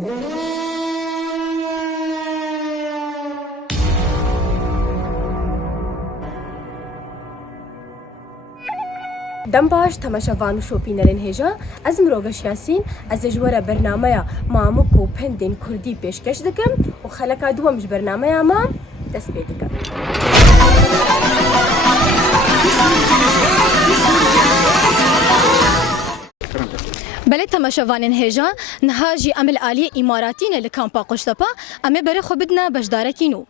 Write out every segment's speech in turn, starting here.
دم باش تماشاوان و شوپینرین هێژە ئەز مرۆڤ یاسین ئەز ژوەرە بەرنامەیە مامک و پندên کوردی پێشکەش دەکەم و خەلەکا دووەم ji بەرنامەیە مام دەست پێ دەکەم. بەلێ تەماشەوانên هێژە niha jî em li aliyê îmaratî ne li kampa Qoştepa em ê berê xwe bidine beşdarekî nû.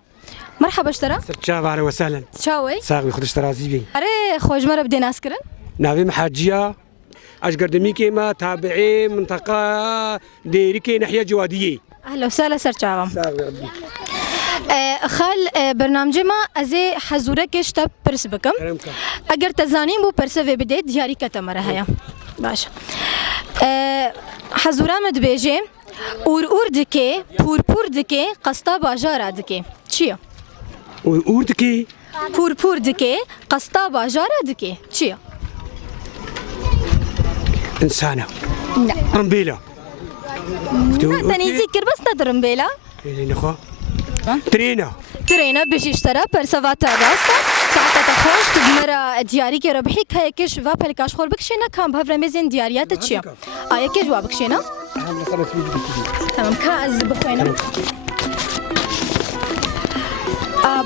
مرحبا اشترا شاو اهلا وسهلا شاوي صاغي خدش ترازي بي اري خوش مره بدي ناسكرن نافي محاجيه اشقر دميكي ما تابعي منطقه ديريكي ناحيه جواديه. اهلا وسهلا سرچاوم خال برنامجي ما ازي حزوره كشتا برس بكم اگر تزانين بو برسه بديت دياري كتمره هيا باش حزوره مدبيجي اور دكي پور دكي قسطا باجار دكي چیه اور دكي پور دكي قسطا باجار دكي چیه انسانه لا رمبيله تنيزي كربس تدرمبيلا اللي نخو ترينا بجيشترا برسوات راستا ساعتا خوش تدمرا دياري كي ربحي كايكش و بلكاش خور بكشينا كام بهفرميزين دياريات تشيا ايكي جواب بكشينا تمام كاز بخوينا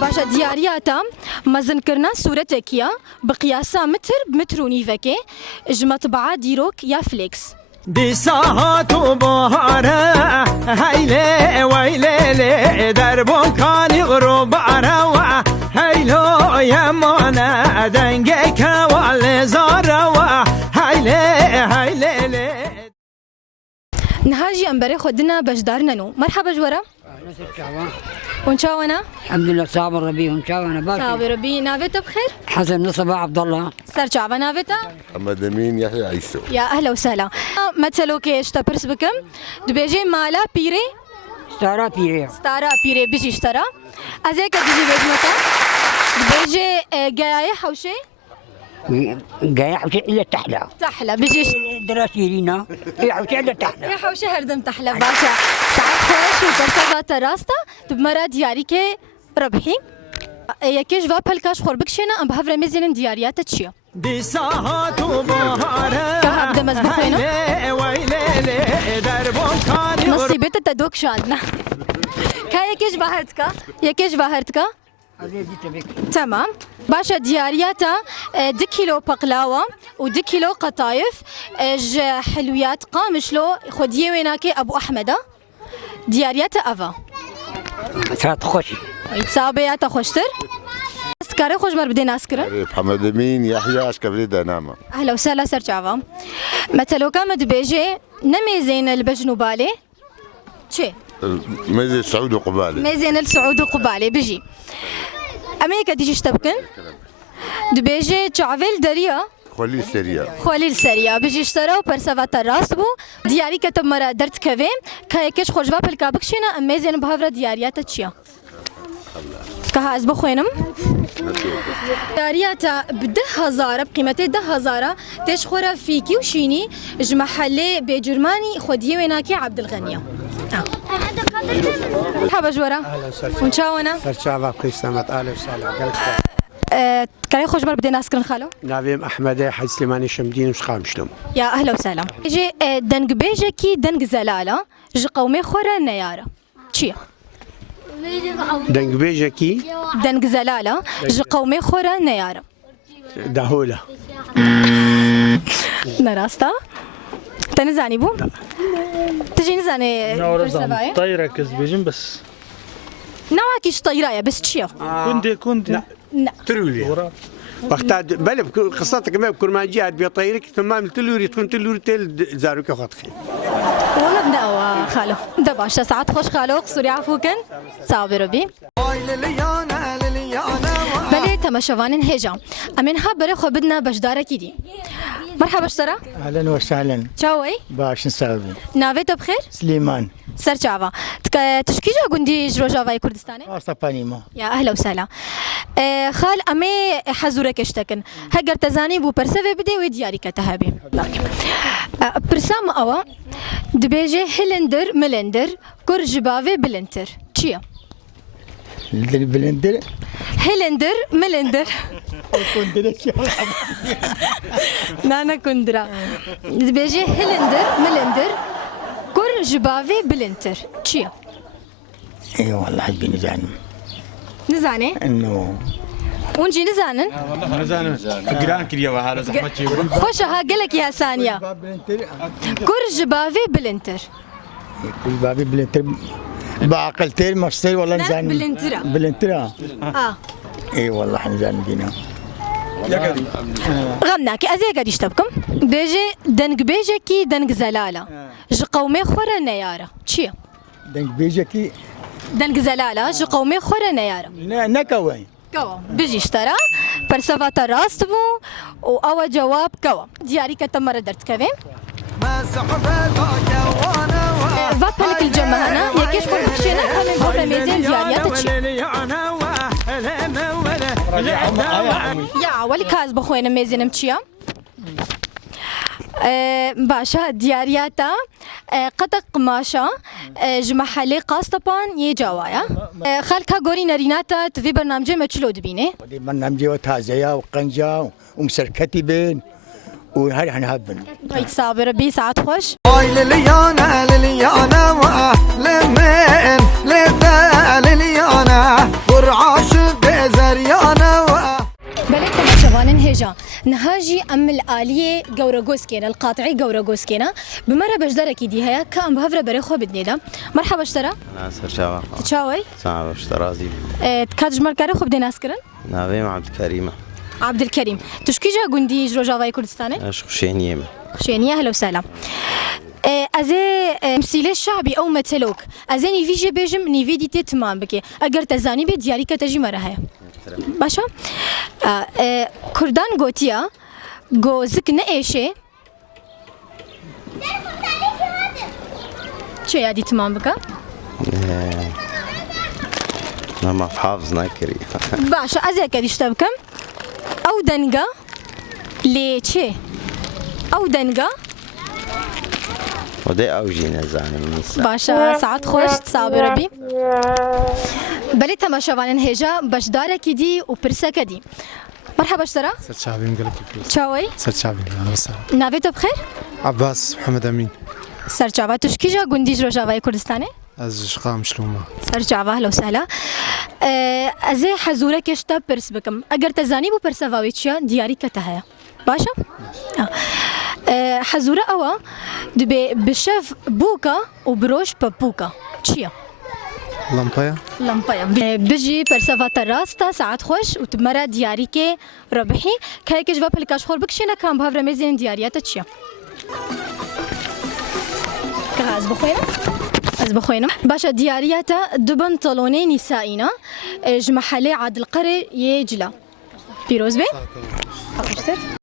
باشا ديارياتا مزن كرنا صورة كيا بقياسا متر ونيفكي جمطبعة ديروك يا فليكس دي ساعات وبهارة هيلي ويلي دربون كان يغرب عروا هيلو يا مانا دنجك والزاروا هيلي نهاجي أمبري خدنا بجدارنا نو مرحبا جورا ونشاونا الحمد لله صابر ربي ونشاونا باكي صابر ربي نافيتا بخير حسن نصبا عبد الله سرچاوا نافيتا محمد امين يحيى عيسو يا اهلا وسهلا مثلو كيش تبرس بكم دبيجي مالا بيري ستارا بيري بيجي اشترى ازيك بيجي بجمتا دبيجي جاي حوشي جاي حوشي الا تحلى بيجي دراسيرينا هي حوشي الا تحلى يا حوشي هردم تحلى باشا ساعات خوش وبرسغات راستا تبمرا دياريكي ربحي يكيش فابلكاش خوربكشينا ام بهفر ميزين دياريات تشيا دي ساعات وبهارة كهبدا مزبوخينا ويلي دربون كان نصيبت تدوك شادنا يكيش باهرتكا تمام باشا ديارياتا 2 كيلو بقلاوة و 2 كيلو قطايف حلويات قامشلو خديه ويناكي ابو احمد ديارياتا افا صارت خوشي يتصابياتا خوشتر سكاري خوش مر بدي ناسكرن محمد امين يحيى اشكبري داناما اهلا وسهلا سرچاوا مثلو كامد بيجي نميزين البجنو بالي شي ميزي السعود وقبالي ميزين السعود وقبالي بيجي امريكا ديجي شتبكن دبيجي تشافيل دريا خليل سريا بيجي اشتراو برسافات الراسبو دياري كتب مرا درت كافي كايكش خوشوا بالكابكشينا اميزين بهفرا دياريات تشيا كها از بخوينم ديارياتا ب 10,000 بقيمتي 10,000 تشخورا فيكي وشيني جمحلي بجرماني خديه ويناكي عبد الغنيه مرحبا جورا اهلا وسهلا ونشاونا سرچاوا كيش سمت اهلا وسهلا كاي خوش مر بدي ناسكرن خالو نافي احمد حج سليماني شمدين مش خامشلم يا اهلا وسهلا جي دنگ بيجي كي دنگ زلاله جي قومي خورا نياره تشي دنگ بيجكي دنگ زلاله جي قومي خورا نياره دهوله نراستا تنزاني بو تجي نزاني طايرة كزبيجن بس نوعكيش طيرايا بس تشيو كنت لا ترولي وقتها بلا قصتك ما بكون ما جات بيطيرك ثم تلوري تكون تلوري تل زاروك خطخي والله بنقوا خالو دباشا ساعات خوش خالو قصوري عفوكن صعب ربي بلي تماشوانين هيجا امين ها بري خو بدنا بجداركي دي مرحبا اشترى اهلا وسهلا. تشاوي باش نساوي؟ نافيتا بخير سليمان سرچاوا تشكيجا قندي جروجافاي كردستاني واسطة بانيما. يا اهلا وسهلا. خال امي حزوره كشتكن هجر تزاني بو برسفه بدي ودياري كتهبي برسام اوا دبيجي هلندر ملندر كر جبافي بلنتر تشيا البلندر هلندر ملندر نانا كندرا دبيجي هلندر ملندر كر جبافي بلنتر تشيا اي والله حبي نزانم نزاني انه ونجي نزانن قران كريا وهذا زحمه خوشها قالك يا ثانية كر جبافي بلنتر بابي بلنتر بعقلتين مصير والله لا، نزانم بلنترا. بلنترا اي والله حنزانم دينا غمناكي ازي قاعد يشتبكم بيجي دنق بيجي دنق زلالة جي قومي خورا نيارة تشيا دنك بيجكي دنق زلالة جي قومي خورا نيارة نكوي كوا بيجي اشترى برسفات الراس بو او جواب كوا دياري كتمر درت كفي فات بالك الجمع هنا يكيش كل بخشينا كامل بوفر ميزين دياريات تشي يا ولي كاز بخوينا ميزين متشيا باشا ديارياتا قطق قماشة جمحلي قاسطبان يجاوايا خالكا غوري ناريناتا تفي برنامجي متشلو دبيني ودي برنامجي وتازيا وقنجا ومسركتي بين وهاي هنهبن طيب صابر بي ساعات خوش هاي لليانا لليانا لمن لذا لليانا ورعاشق زريانا بلكم شوانن هجا نهاجي ام الآلية جورجوسكينا القاطعي جورجوسكينا بمرة بجدرك دي هيا كأم بهفرة بريخو بدنيدا مرحبا اشترى ناصر شاور تشاوي صعب اشترازي تكاتج مركاري خو بدي ناسكرن نافيم عبد الكريم عبد الكريم تشكيجا قندي جروجافاي كردستاني اش خشينيم خشينية اهلا وسهلا ازي مسيلة الشعبي او مثلوك ازي نيفيجي بيجم نيفيديتي تمام بكي اگر تزاني بي دياري كتجي مرة هيا باشا كردان گوتیا گوزک نئیشه چه یادی تمام بکا؟ ما حافظ ناكري باشا ازي كديش تبكم او دنگا ليچه او دنگا ودي اوجي نزاني باشا ساعات خوش تصابي ربي بلي تماشاوانن هجا بشدارة كدي وبرسا كدي مرحبا اشترى سر شعبي مقلب تشاوي سر شعبي اهلا وسهلا نافيتو بخير عباس محمد امين سر جاوا تشكيجا قندي جروجافاي كردستاني از شقام شلومه سر جاوا اهلا وسهلا ازي حزوره كشتا برس بكم اگر تزاني بو برسافاويتشيا دياري كتهيا باشا حزوره اوا دبي بشف بوكا وبروش ببوكا تشيا لامبايا لامبايا بيجي برسافات راستا ساعات خوش وتمرا دياري كي ربحي كاي كجوا بلكاش خور بكشينا كان بهاف رمزين دياريات تشيا كاز بخوينا از بخوينا باشا ديارياتا دبن طالوني نسائنا جمحلي عاد القري يجلا بيروز بي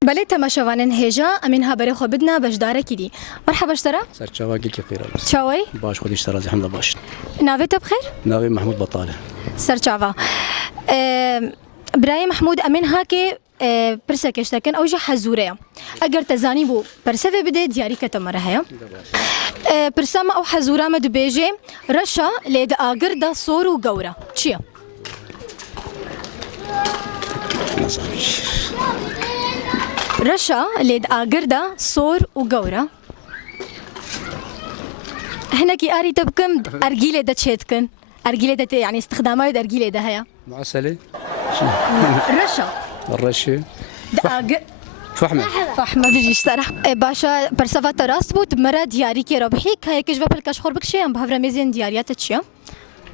بلي تماشاوانن هجا امين بري خو بدنا بجداره كدي مرحبا اشترى سر شواقي كثيرة تشاوي باش خدي اشترى الحمد لله باش نافيتا بخير ناوي محمود بطالة سر شافا براي محمود امين هاكي برسا كشتكن اوجه حزوريا اگر تزاني بو برسفه بده دياري كتمره هيا برسما او حزورا مد بيجي رشا ليد اگر دا صور وقورا تشيا رشا ليد اگر دا صور وقورا هنا كي اري تبكم ارجيله دا تشيتكن ارجيله دا يعني استخدامات ارجيله دا هيا معسلة رشا الرشة فحمة فحمة بيجي اشترى باشا برسفة تراس بوت مرة دياري كي ربحي كهي كجوا بالكاش خور بكشي ام بهفرا ميزين دياريات تشيا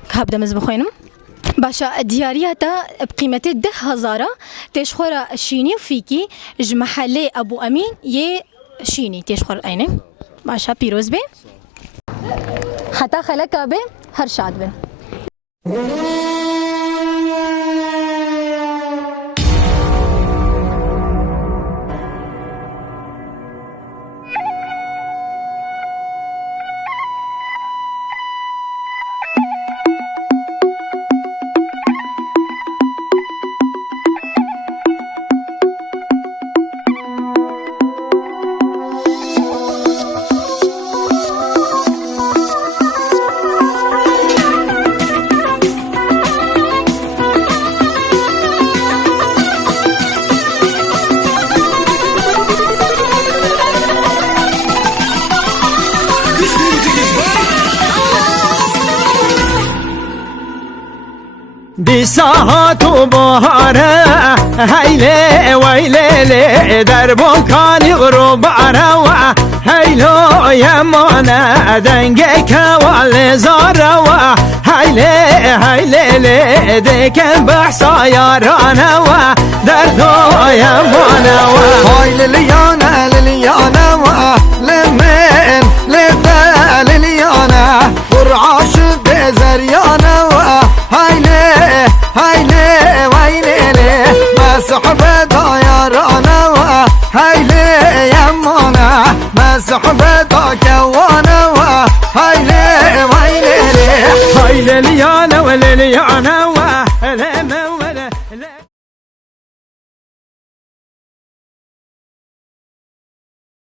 كهبدا مزبخوينم باشا ديارياتا بقيمتي 10,000 تشخورا شيني وفيكي جمحلي ابو امين يه شيني تشخور عيني باشا بيروز بي حتى خلقا بي هرشاد بن دي ساعات وبهارة هيلي ويلي دربو كان يغرب عروا هيلو يمانا دنجك والزاروا هيلي ديك بحصا يارانا دردو يمانا هاي لليانا لمن لذا لليانا ورعاش بزريانا هيلي ويلي ما صحبة دايرانا هيلي يمانا ما صحبة كوانا هيلي ويلي ليانا وليانا